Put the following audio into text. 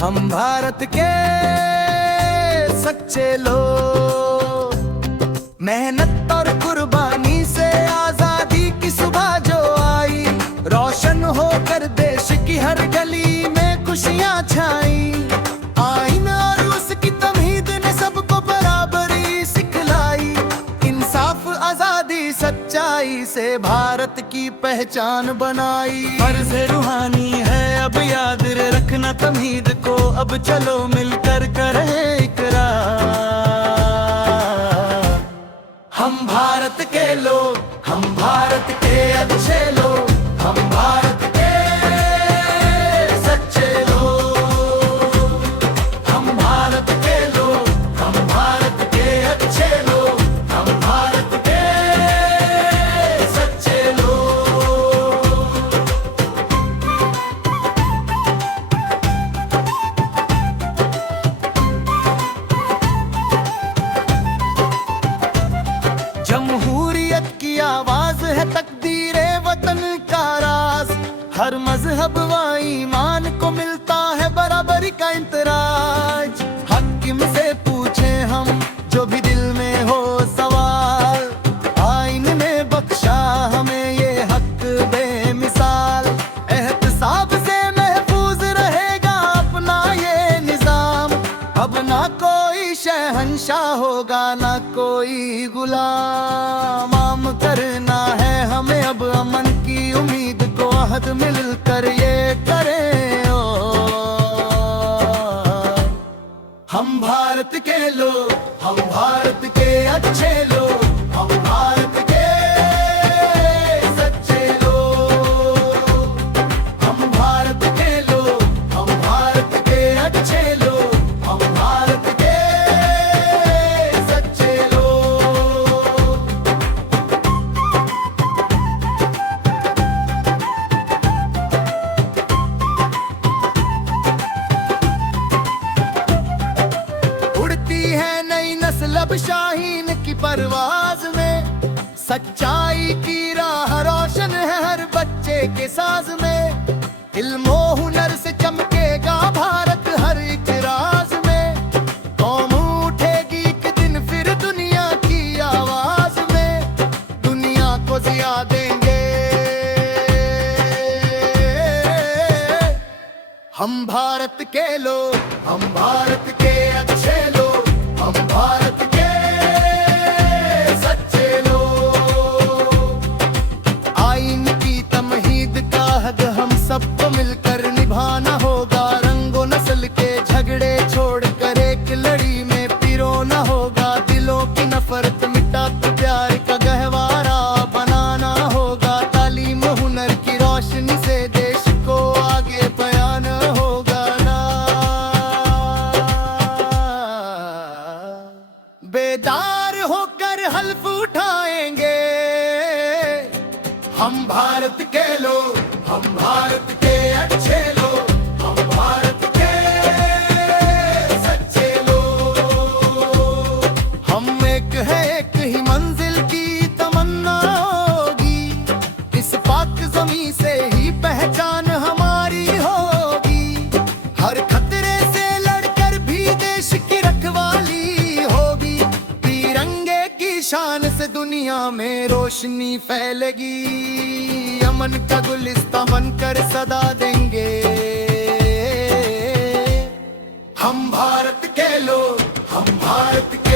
हम भारत के सच्चे लोग, मेहनत और कुर्बानी से आजादी की सुबह जो आई, रोशन होकर देश की हर गली में खुशियां छाई। आईन और उसकी तमहीद ने सबको बराबरी सिखलाई, इंसाफ आजादी सच्चाई से भारत की पहचान बनाई। फर्ज रूहानी है अब याद रखना तमहीद को, अब चलो मिलकर करें इकरार। हम भारत के लोग, हम भारत के अच्छे लोग, हम भारत के सच्चे लोग। हम भारत के लोग, हम भारत के अच्छे लोग, हम भारत के सच्चे लोग। जमहूरियत की आवाज है तकदीरे वतन का राज, हर मजहब व ईमान को मिलता है बराबरी का इंतराज। हकीम से पूछे हम जो भी दिल में हो सवाल, आईन ने बख्शा हमें ये हक बेमिसाल। एहतसाब से महफूज रहेगा अपना ये निजाम, अब ना कोई शहंशाह होगा ना कोई गुलाम। आम करना है हमें अब अमन की उम्मीद को, अहद मिलकर ये करें ओ। हम भारत के लोग, हम भारत के अच्छे लोग, हम भारत के सच्चे लोग। हम भारत के लोग, हम भारत के अच्छे लोग, हम भारत के सच्चे लोग। उड़ती है नई नस्ल अब शाहीन की परवाज में, सच्चाई की राह रोशन है हर बच्चे के साज में। इल्मो हुनर से चमकेगा भारत हर एक राज में, कौम उठेगी एक दिन फिर दुनिया की आवाज में, दुनिया को जिया देंगे। हम भारत के लोग, हम भारत के अच्छे लोग, हम भारत के सच्चे लोग। आईन की तमहीद का हक हम सबको मिलकर निभाना होगा, रंगो नस्ल के झगड़े छोड़कर एक लड़ी में पिरोना होगा। दिलों की नफरत मिटा कर प्यार का गहवारा बनाना होगा, तालीम हुनर की रोशनी से देश को आगे बयाना होगा ना। बेदार होकर हल्फ उठाएंगे, हम भारत के लोग, हम भारत के अच्छे लोग, हम भारत के सच्चे लोग। हम एक है एक ही मंजिल की तमन्ना होगी, इस पाक ज़मीं से ही पहचान हमारी होगी। हर खतरे से लड़कर भी देश की रखवाली होगी, तिरंगे की शान से दुनिया में रोशनी फैलेगी। अमन का गुलिस्तां बनकर सदा देंगे। हम भारत के लोग, हम भारत के